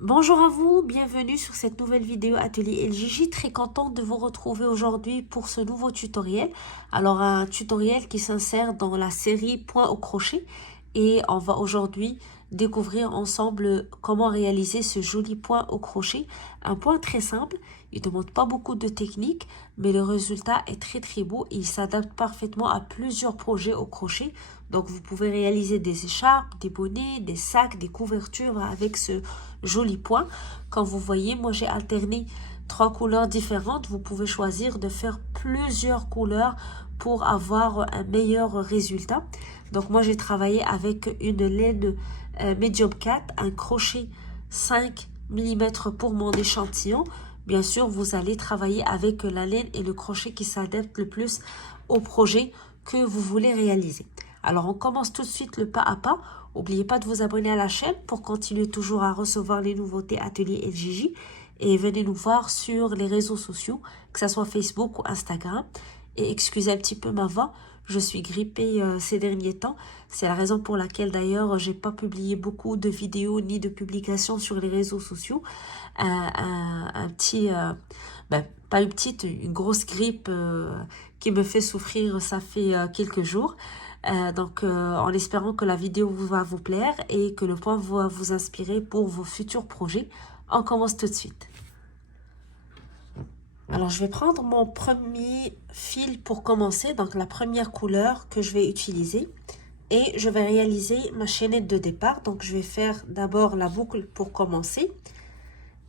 Bonjour à vous, bienvenue sur cette nouvelle vidéo Atelier LJJ. Très contente de vous retrouver aujourd'hui pour ce nouveau tutoriel. Alors un tutoriel qui s'insère dans la série Point au crochet et on va aujourd'hui découvrir ensemble comment réaliser ce joli point au crochet. Un point très simple, il ne demande pas beaucoup de technique mais le résultat est très beau et il s'adapte parfaitement à plusieurs projets au crochet. Donc vous pouvez réaliser des écharpes, des bonnets, des sacs, des couvertures avec ce joli point. Comme vous voyez, moi j'ai alterné 3 couleurs différentes. Vous pouvez choisir de faire plusieurs couleurs pour avoir un meilleur résultat. Donc moi j'ai travaillé avec une laine medium 4, un crochet 5 mm pour mon échantillon. Bien sûr, vous allez travailler avec la laine et le crochet qui s'adapte le plus au projet que vous voulez réaliser. Alors, on commence tout de suite le pas à pas. N'oubliez pas de vous abonner à la chaîne pour continuer toujours à recevoir les nouveautés Atelier LJJ. Et venez nous voir sur les réseaux sociaux, que ce soit Facebook ou Instagram. Et excusez un petit peu ma voix, je suis grippée ces derniers temps. C'est la raison pour laquelle d'ailleurs, j'ai pas publié beaucoup de vidéos ni de publications sur les réseaux sociaux. Un petit... pas une grosse grippe qui me fait souffrir, ça fait quelques jours. En espérant que la vidéo va vous plaire et que le point va vous inspirer pour vos futurs projets. On commence tout de suite. Alors, je vais prendre mon premier fil pour commencer, donc la première couleur que je vais utiliser. Et je vais réaliser ma chaînette de départ. Donc, je vais faire d'abord la boucle pour commencer.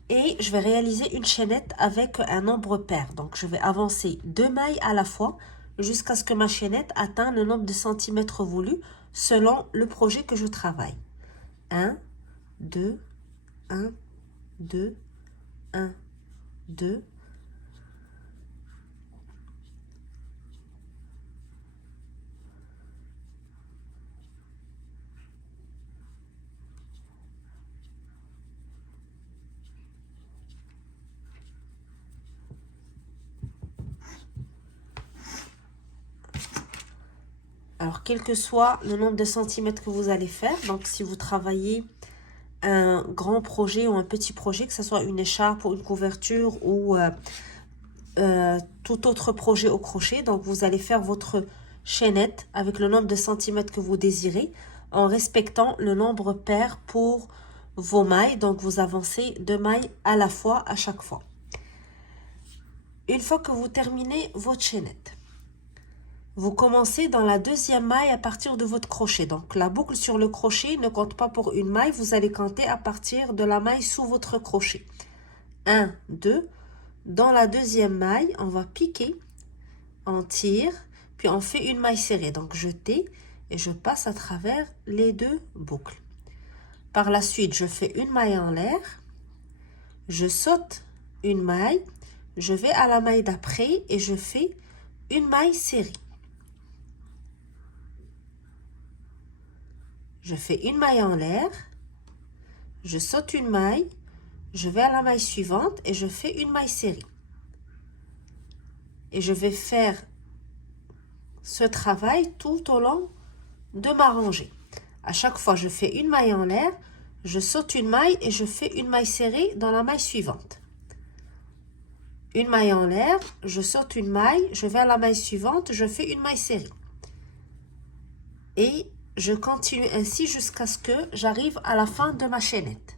Et je vais réaliser une chaînette avec un nombre pair. Donc, je vais avancer 2 mailles à la fois jusqu'à ce que ma chaînette atteigne le nombre de centimètres voulu selon le projet que je travaille. 1, 2, 1, 2, 1, 2. Alors, quel que soit le nombre de centimètres que vous allez faire, donc si vous travaillez un grand projet ou un petit projet, que ce soit une écharpe ou une couverture ou tout autre projet au crochet, donc vous allez faire votre chaînette avec le nombre de centimètres que vous désirez en respectant le nombre pair pour vos mailles. Donc, vous avancez 2 mailles à la fois à chaque fois. Une fois que vous terminez votre chaînette, vous commencez dans la deuxième maille à partir de votre crochet. Donc, la boucle sur le crochet ne compte pas pour une maille. Vous allez compter à partir de la maille sous votre crochet. 1, 2. Dans la deuxième maille, on va piquer, on tire, puis on fait une maille serrée. Donc, je tais et je passe à travers les 2 boucles. Par la suite, je fais une maille en l'air. Je saute une maille. Je vais à la maille d'après et je fais une maille serrée. Je fais une maille en l'air, je saute une maille, je vais à la maille suivante et je fais une maille serrée. Et je vais faire ce travail tout au long de ma rangée. À chaque fois, je fais une maille en l'air, je saute une maille et je fais une maille serrée dans la maille suivante. Une maille en l'air, je saute une maille, je vais à la maille suivante, je fais une maille serrée. Et je continue ainsi jusqu'à ce que j'arrive à la fin de ma chaînette.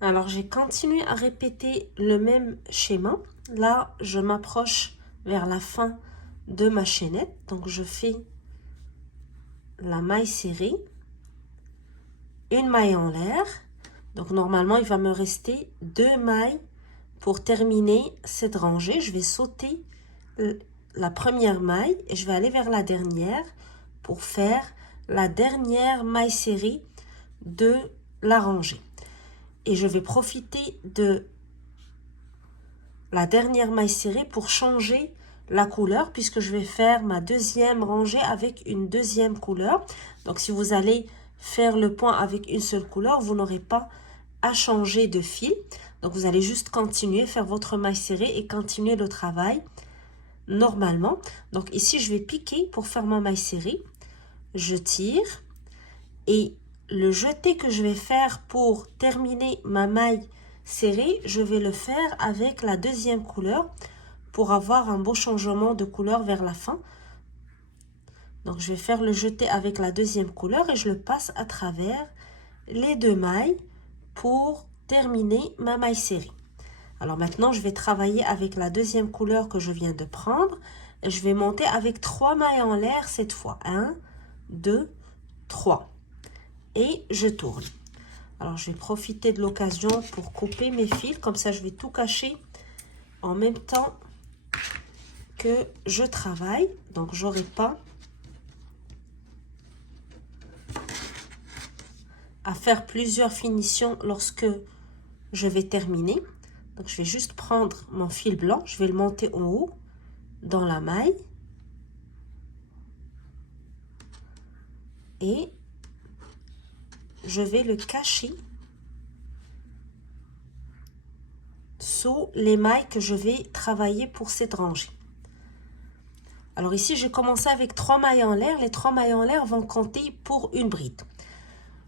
Alors, j'ai continué à répéter le même schéma. Là, je m'approche vers la fin de ma chaînette. Donc, je fais la maille serrée, une maille en l'air. Donc, normalement, il va me rester 2 mailles pour terminer cette rangée. Je vais sauter la première maille et je vais aller vers la dernière pour faire la dernière maille serrée de la rangée. Et je vais profiter de la dernière maille serrée pour changer la couleur puisque je vais faire ma deuxième rangée avec une deuxième couleur. Donc, si vous allez faire le point avec une seule couleur, vous n'aurez pas à changer de fil. Donc, vous allez juste continuer, faire votre maille serrée et continuer le travail normalement. Donc, ici, je vais piquer pour faire ma maille serrée. Je tire et le jeté que je vais faire pour terminer ma maille serrée, je vais le faire avec la deuxième couleur pour avoir un beau changement de couleur vers la fin. Donc, je vais faire le jeté avec la deuxième couleur et je le passe à travers les deux mailles pour terminer ma maille serrée. Alors maintenant, je vais travailler avec la deuxième couleur que je viens de prendre. Et je vais monter avec 3 mailles en l'air cette fois. 1, 2, 3. Et je tourne. Alors, je vais profiter de l'occasion pour couper mes fils. Comme ça, je vais tout cacher en même temps que je travaille. Donc, j'aurai pas à faire plusieurs finitions lorsque je vais terminer. Donc, je vais juste prendre mon fil blanc. Je vais le monter en haut dans la maille. Et je vais le cacher sous les mailles que je vais travailler pour cette rangée. Alors ici, j'ai commencé avec 3 mailles en l'air. Les 3 mailles en l'air vont compter pour une bride.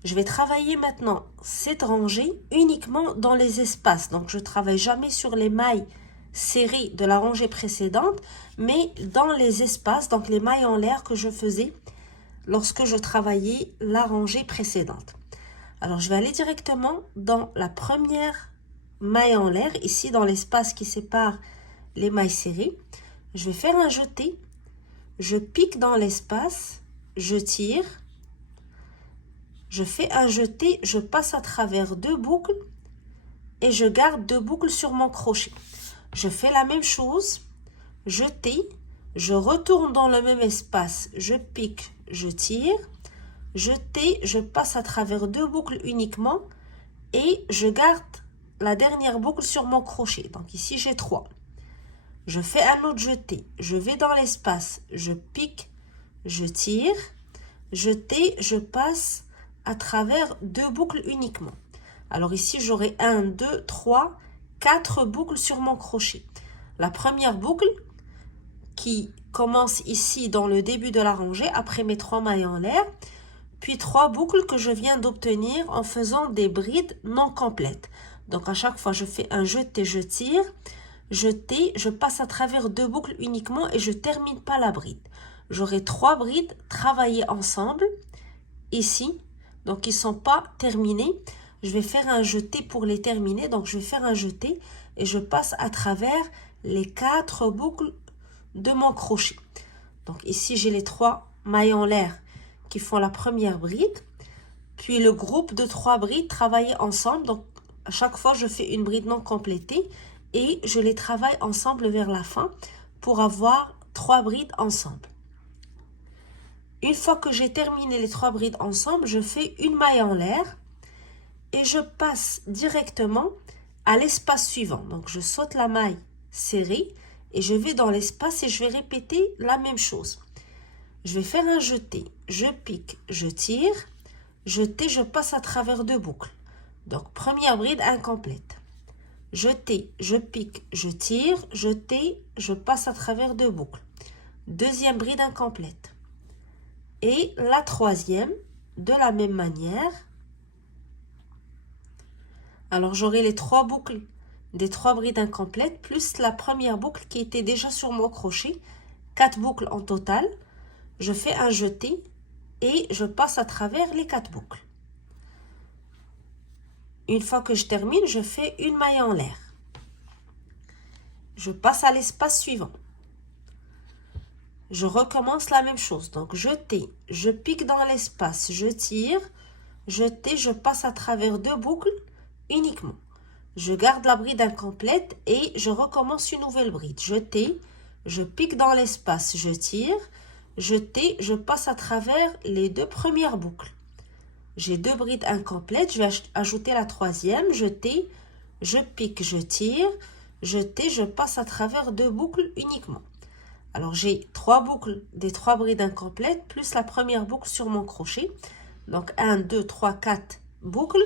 Je vais travailler maintenant cette rangée uniquement dans les espaces. Donc, je ne travaille jamais sur les mailles serrées de la rangée précédente, mais dans les espaces, donc les mailles en l'air que je faisais lorsque je travaillais la rangée précédente. Alors, je vais aller directement dans la première maille en l'air, ici dans l'espace qui sépare les mailles serrées. Je vais faire un jeté, je pique dans l'espace, je tire, je fais un jeté, je passe à travers 2 boucles et je garde 2 boucles sur mon crochet. Je fais la même chose, jeté, je retourne dans le même espace, je pique, je tire, jeté, je passe à travers 2 boucles uniquement et je garde la dernière boucle sur mon crochet. Donc ici j'ai 3. Je fais un autre jeté, je vais dans l'espace, je pique, je tire, jeté, je passe à travers 2 boucles uniquement. Alors ici j'aurai 1, 2, 3, 4 boucles sur mon crochet. La première boucle qui commence ici dans le début de la rangée après mes 3 mailles en l'air, puis 3 boucles que je viens d'obtenir en faisant des brides non complètes. Donc à chaque fois je fais un jeté, je tire, jeté, je passe à travers 2 boucles uniquement et je termine pas la bride. J'aurai 3 brides travaillées ensemble ici, donc ils ne sont pas terminés. Je vais faire un jeté pour les terminer, donc je vais faire un jeté et je passe à travers les 4 boucles de mon crochet. Donc ici j'ai les 3 mailles en l'air qui font la première bride, puis le groupe de 3 brides travaillées ensemble. Donc à chaque fois je fais une bride non complétée et je les travaille ensemble vers la fin pour avoir 3 brides ensemble. Une fois que j'ai terminé les 3 brides ensemble, je fais une maille en l'air et je passe directement à l'espace suivant. Donc je saute la maille serrée et je vais dans l'espace et je vais répéter la même chose. Je vais faire un jeté, je pique, je tire, jeté, je passe à travers 2 boucles. Donc première bride incomplète. Jeté, je pique, je tire, jeté, je passe à travers 2 boucles. Deuxième bride incomplète. Et la troisième, de la même manière. Alors, j'aurai les 3 boucles des 3 brides incomplètes, plus la première boucle qui était déjà sur mon crochet. 4 boucles en total. Je fais un jeté et je passe à travers les 4 boucles. Une fois que je termine, je fais une maille en l'air. Je passe à l'espace suivant. Je recommence la même chose. Donc, jeté, je pique dans l'espace, je tire, jeté, je passe à travers 2 boucles uniquement. Je garde la bride incomplète et je recommence une nouvelle bride. Jeté, je pique dans l'espace, je tire, jeté, je passe à travers les 2 premières boucles. J'ai 2 brides incomplètes, je vais ajouter la troisième, jeté, je pique, je tire, jeté, je passe à travers 2 boucles uniquement. Alors, j'ai 3 boucles des 3 brides incomplètes, plus la première boucle sur mon crochet. Donc, 1, 2, 3, 4 boucles.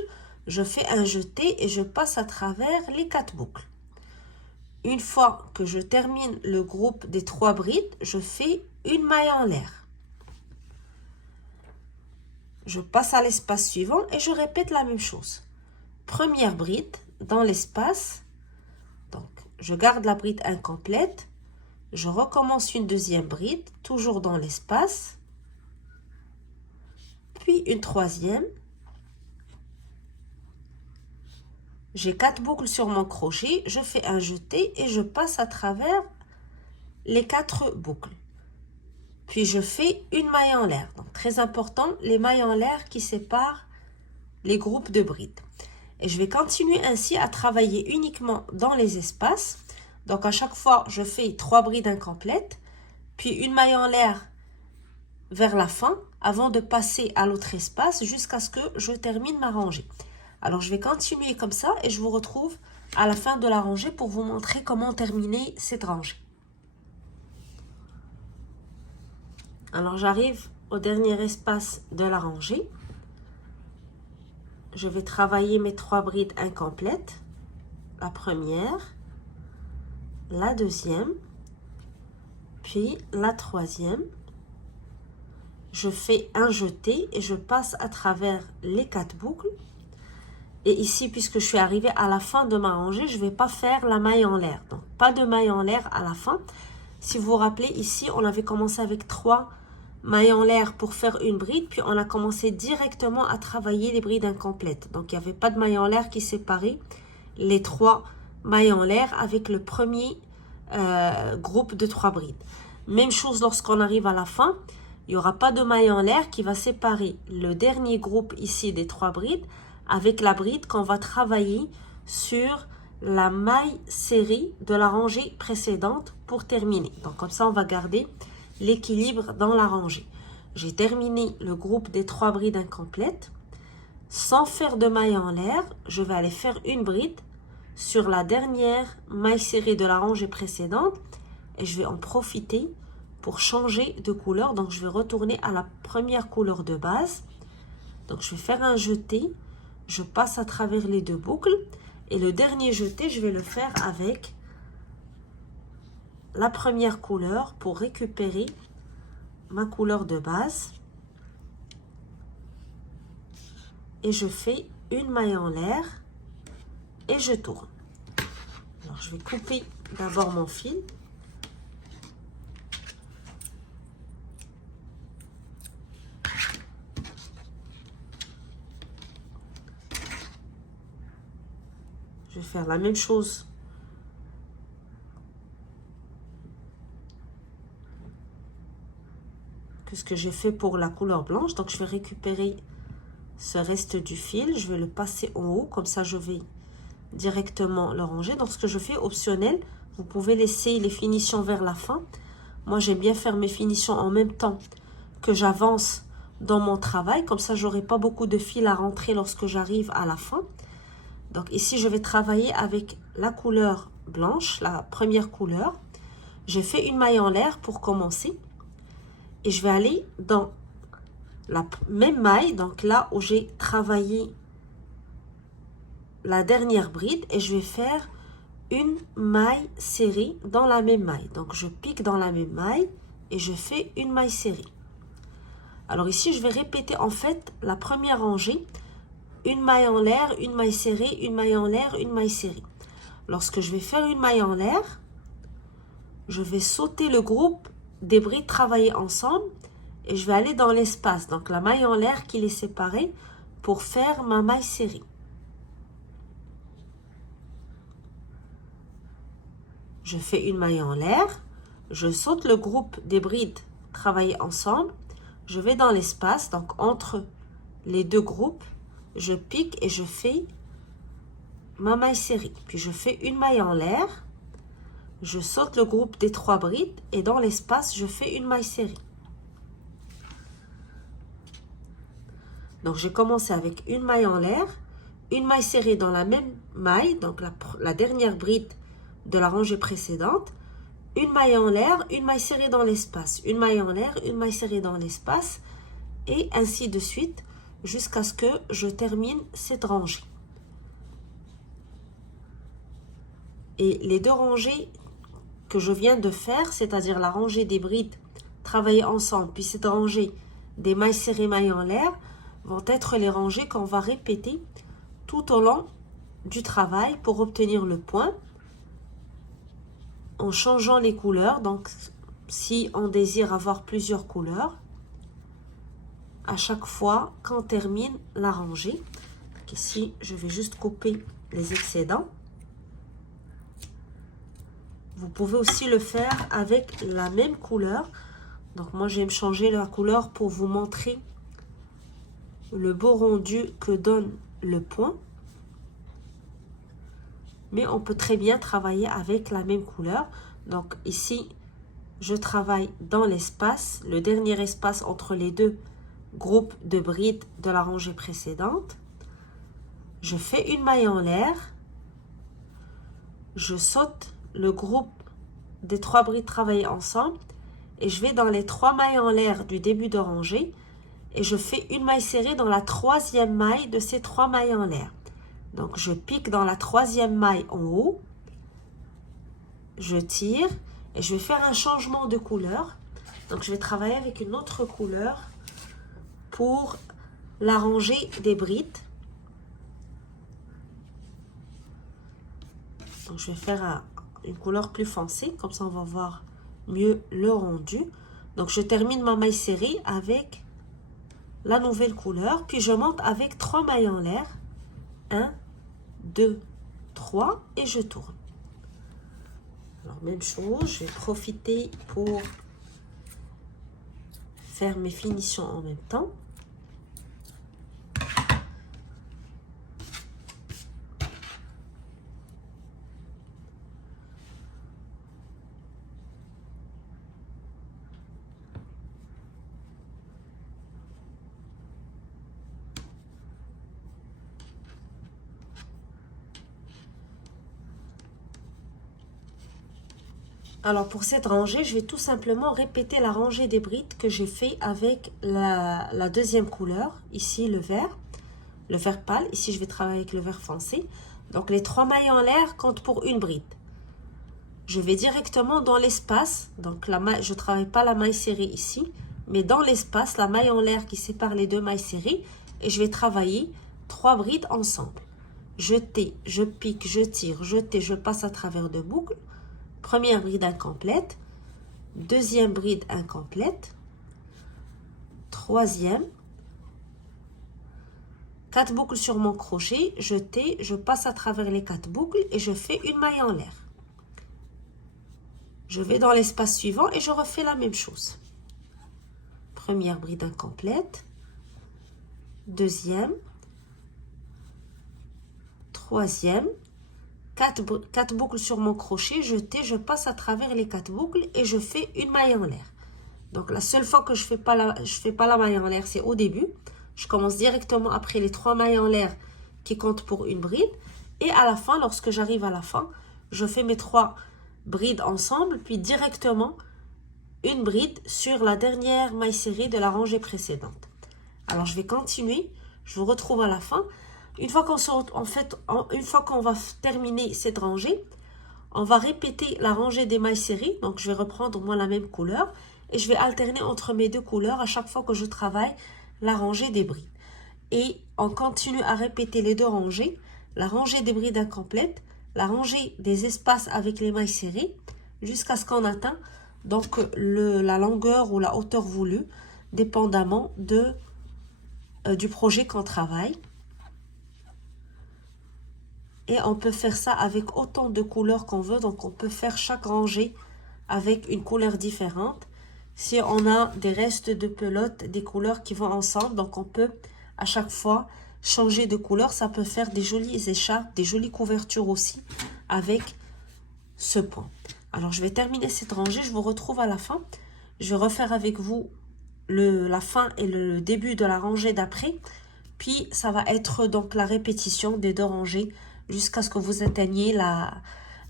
Je fais un jeté et je passe à travers les 4 boucles. Une fois que je termine le groupe des 3 brides, je fais une maille en l'air. je passe à l'espace suivant et je répète la même chose. Première bride dans l'espace, donc je garde la bride incomplète, je recommence une deuxième bride, toujours dans l'espace, puis une troisième. J'ai 4 boucles sur mon crochet, je fais un jeté et je passe à travers les 4 boucles. Puis je fais une maille en l'air. Donc très important, les mailles en l'air qui séparent les groupes de brides. Et je vais continuer ainsi à travailler uniquement dans les espaces. Donc à chaque fois, je fais 3 brides incomplètes, puis une maille en l'air vers la fin avant de passer à l'autre espace jusqu'à ce que je termine ma rangée. Alors je vais continuer comme ça et je vous retrouve à la fin de la rangée pour vous montrer comment terminer cette rangée. Alors j'arrive au dernier espace de la rangée. Je vais travailler mes 3 brides incomplètes. La première, la deuxième, puis la troisième. Je fais un jeté et je passe à travers les 4 boucles. Et ici, puisque je suis arrivée à la fin de ma rangée, je ne vais pas faire la maille en l'air. Donc, pas de maille en l'air à la fin. Si vous vous rappelez, ici, on avait commencé avec 3 mailles en l'air pour faire une bride. Puis, on a commencé directement à travailler les brides incomplètes. Donc, il n'y avait pas de maille en l'air qui séparait les 3 mailles en l'air avec le premier groupe de 3 brides. Même chose lorsqu'on arrive à la fin. Il n'y aura pas de maille en l'air qui va séparer le dernier groupe ici des 3 brides avec la bride qu'on va travailler sur la maille serrée de la rangée précédente pour terminer. Donc comme ça, on va garder l'équilibre dans la rangée. J'ai terminé le groupe des 3 brides incomplètes. Sans faire de maille en l'air, je vais aller faire une bride sur la dernière maille serrée de la rangée précédente et je vais en profiter pour changer de couleur. Donc je vais retourner à la première couleur de base. Donc je vais faire un jeté. Je passe à travers les 2 boucles et le dernier jeté, je vais le faire avec la première couleur pour récupérer ma couleur de base. Et je fais une maille en l'air et je tourne. Alors je vais couper d'abord mon fil. Je vais faire la même chose que ce que j'ai fait pour la couleur blanche. Donc, je vais récupérer ce reste du fil. Je vais le passer en haut. Comme ça, je vais directement le ranger. Donc, ce que je fais optionnel, vous pouvez laisser les finitions vers la fin. Moi, j'aime bien faire mes finitions en même temps que j'avance dans mon travail. Comme ça, j'aurai pas beaucoup de fil à rentrer lorsque j'arrive à la fin. Donc ici, je vais travailler avec la couleur blanche, la première couleur. J'ai fait une maille en l'air pour commencer. Et je vais aller dans la même maille, donc là où j'ai travaillé la dernière bride. Et je vais faire une maille serrée dans la même maille. Donc je pique dans la même maille et je fais une maille serrée. Alors ici, je vais répéter en fait la première rangée. Une maille en l'air, une maille serrée, une maille en l'air, une maille serrée. Lorsque je vais faire une maille en l'air, je vais sauter le groupe des brides travaillées ensemble et je vais aller dans l'espace. Donc la maille en l'air qui les séparait pour faire ma maille serrée. Je fais une maille en l'air, je saute le groupe des brides travaillées ensemble, je vais dans l'espace, donc entre les 2 groupes, je pique et je fais ma maille serrée. Puis je fais une maille en l'air, je saute le groupe des 3 brides et dans l'espace, je fais une maille serrée. Donc j'ai commencé avec une maille en l'air, une maille serrée dans la même maille, donc la dernière bride de la rangée précédente, une maille en l'air, une maille serrée dans l'espace, une maille en l'air, une maille serrée dans l'espace et ainsi de suite jusqu'à ce que je termine cette rangée. Et les 2 rangées que je viens de faire, c'est-à-dire la rangée des brides travaillées ensemble, puis cette rangée des mailles serrées, mailles en l'air, vont être les rangées qu'on va répéter tout au long du travail pour obtenir le point en changeant les couleurs. Donc, si on désire avoir plusieurs couleurs, à chaque fois qu'on termine la rangée. Donc ici, je vais juste couper les excédents. Vous pouvez aussi le faire avec la même couleur. Donc moi, je vais me changer la couleur pour vous montrer le beau rendu que donne le point. Mais on peut très bien travailler avec la même couleur. Donc ici, je travaille dans l'espace, le dernier espace entre les deux groupes de brides de la rangée précédente. Je fais une maille en l'air. Je saute le groupe des 3 brides travaillées ensemble et je vais dans les 3 mailles en l'air du début de rangée et je fais une maille serrée dans la 3e maille de ces 3 mailles en l'air. Donc je pique dans la 3e maille en haut, je tire et je vais faire un changement de couleur. Donc je vais travailler avec une autre couleur pour la rangée des brides. Donc je vais faire une couleur plus foncée, comme ça on va voir mieux le rendu. Donc je termine ma maille serrée avec la nouvelle couleur, puis je monte avec 3 mailles en l'air. 1, 2, 3 et je tourne. Alors même chose, je vais profiter pour faire mes finitions en même temps. Alors pour cette rangée, je vais tout simplement répéter la rangée des brides que j'ai fait avec la deuxième couleur. Ici le vert pâle. Ici je vais travailler avec le vert foncé. Donc les 3 mailles en l'air comptent pour une bride. Je vais directement dans l'espace. Donc je ne travaille pas la maille serrée ici, mais dans l'espace, la maille en l'air qui sépare les 2 mailles serrées. Et je vais travailler 3 brides ensemble. Jeter, je pique, je tire, jeter, je passe à travers 2 boucles. Première bride incomplète, deuxième bride incomplète, troisième, 4 boucles sur mon crochet, jeter, je passe à travers les 4 boucles et je fais une maille en l'air. Je vais dans l'espace suivant et je refais la même chose. Première bride incomplète, deuxième, troisième, 4 boucles sur mon crochet, jeter, je passe à travers les 4 boucles et je fais une maille en l'air. Donc la seule fois que je fais pas la maille en l'air, c'est au début. Je commence directement après les 3 mailles en l'air qui comptent pour une bride. Et à la fin, lorsque j'arrive à la fin, je fais mes 3 brides ensemble, puis directement une bride sur la dernière maille serrée de la rangée précédente. Alors je vais continuer, je vous retrouve à la fin. Une fois qu'on va terminer cette rangée, on va répéter la rangée des mailles serrées. Donc, je vais reprendre moi la même couleur et je vais alterner entre mes 2 couleurs à chaque fois que je travaille la rangée des brides. Et on continue à répéter les 2 rangées, la rangée des brides incomplètes, la rangée des espaces avec les mailles serrées, jusqu'à ce qu'on atteint donc la longueur ou la hauteur voulue, dépendamment du projet qu'on travaille. Et on peut faire ça avec autant de couleurs qu'on veut. Donc, on peut faire chaque rangée avec une couleur différente. Si on a des restes de pelote, des couleurs qui vont ensemble, donc on peut à chaque fois changer de couleur. Ça peut faire des jolies écharpes, des jolies couvertures aussi avec ce point. Alors, je vais terminer cette rangée. Je vous retrouve à la fin. Je vais refaire avec vous la fin et le début de la rangée d'après. Puis, ça va être donc la répétition des 2 rangées jusqu'à ce que vous atteigniez la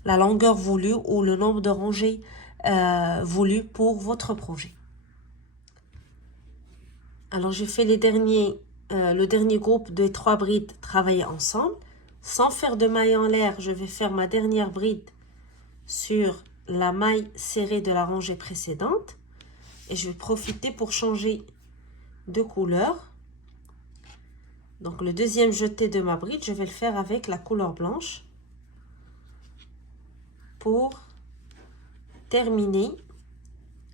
longueur voulue ou le nombre de rangées voulu pour votre projet. Alors, j'ai fait le dernier groupe de 3 brides travaillées ensemble. Sans faire de maille en l'air, je vais faire ma dernière bride sur la maille serrée de la rangée précédente. Et je vais profiter pour changer de couleur. Donc le deuxième jeté de ma bride, je vais le faire avec la couleur blanche pour terminer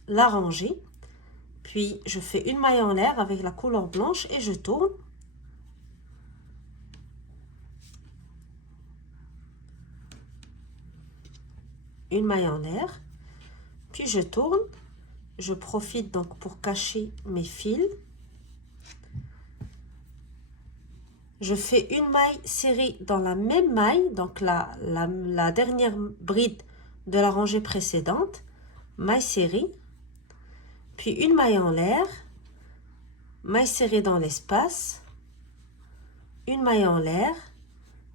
la rangée. Puis je fais une maille en l'air avec la couleur blanche et je tourne. Une maille en l'air, puis je tourne. Je profite donc pour cacher mes fils. Je fais une maille serrée dans la même maille, donc la dernière bride de la rangée précédente, maille serrée, puis une maille en l'air, maille serrée dans l'espace, une maille en l'air,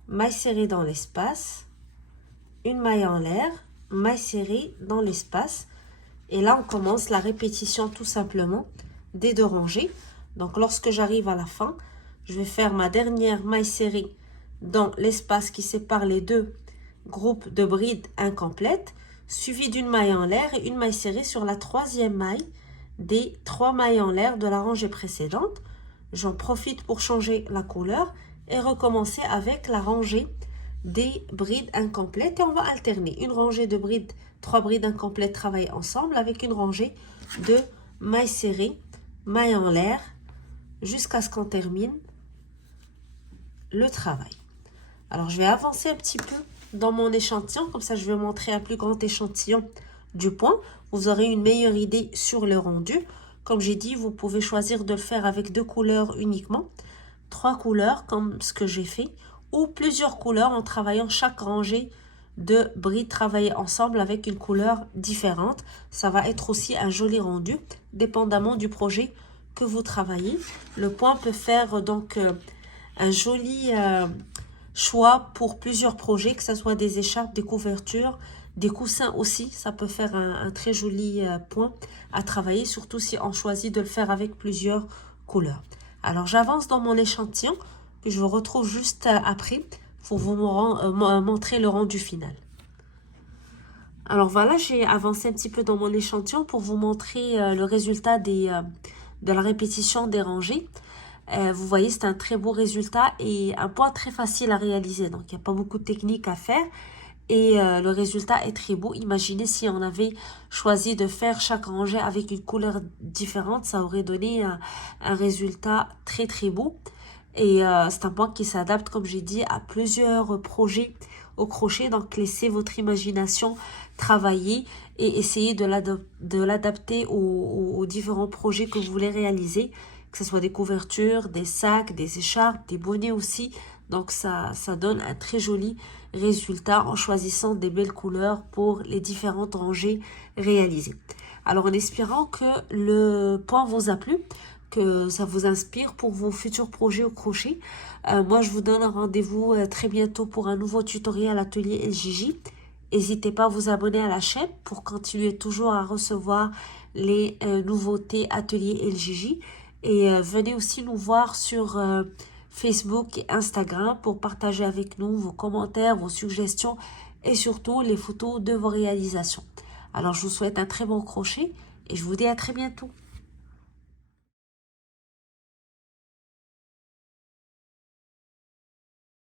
maille serrée dans l'espace, une maille en l'air, maille serrée dans l'espace. Et là, on commence la répétition tout simplement des deux rangées. Donc, lorsque j'arrive à la fin, je vais faire ma dernière maille serrée dans l'espace qui sépare les deux groupes de brides incomplètes, suivi d'une maille en l'air et une maille serrée sur la troisième maille des 3 mailles en l'air de la rangée précédente. J'en profite pour changer la couleur et recommencer avec la rangée des brides incomplètes. Et on va alterner une rangée de brides, 3 brides incomplètes travaillées ensemble avec une rangée de mailles serrées, mailles en l'air, jusqu'à ce qu'on termine le travail. Alors, je vais avancer un petit peu dans mon échantillon. Comme ça, je vais montrer un plus grand échantillon du point. Vous aurez une meilleure idée sur le rendu. Comme j'ai dit, vous pouvez choisir de le faire avec 2 couleurs uniquement. 3 couleurs comme ce que j'ai fait. Ou plusieurs couleurs en travaillant chaque rangée de brides travaillées ensemble avec une couleur différente. Ça va être aussi un joli rendu, dépendamment du projet que vous travaillez. Le point peut faire donc un joli choix pour plusieurs projets, que ce soit des écharpes, des couvertures, des coussins aussi. Ça peut faire un très joli point à travailler, surtout si on choisit de le faire avec plusieurs couleurs. Alors, j'avance dans mon échantillon, que je vous retrouve juste après pour vous montrer le rendu final. Alors voilà, j'ai avancé un petit peu dans mon échantillon pour vous montrer le résultat de la répétition des rangées. Vous voyez, c'est un très beau résultat et un point très facile à réaliser. Donc, il n'y a pas beaucoup de technique à faire et le résultat est très beau. Imaginez si on avait choisi de faire chaque rangée avec une couleur différente, ça aurait donné un résultat très très beau. Et c'est un point qui s'adapte, comme j'ai dit, à plusieurs projets au crochet. Donc, laissez votre imagination travailler et essayez de l'adapter aux différents projets que vous voulez réaliser. Que ce soit des couvertures, des sacs, des écharpes, des bonnets aussi. Donc, ça donne un très joli résultat en choisissant des belles couleurs pour les différentes rangées réalisées. Alors, en espérant que le point vous a plu, que ça vous inspire pour vos futurs projets au crochet. Moi, je vous donne un rendez-vous très bientôt pour un nouveau tutoriel atelier LJJ. N'hésitez pas à vous abonner à la chaîne pour continuer toujours à recevoir les nouveautés atelier LJJ. Et venez aussi nous voir sur Facebook et Instagram pour partager avec nous vos commentaires, vos suggestions et surtout les photos de vos réalisations. Alors, je vous souhaite un très bon crochet et je vous dis à très bientôt.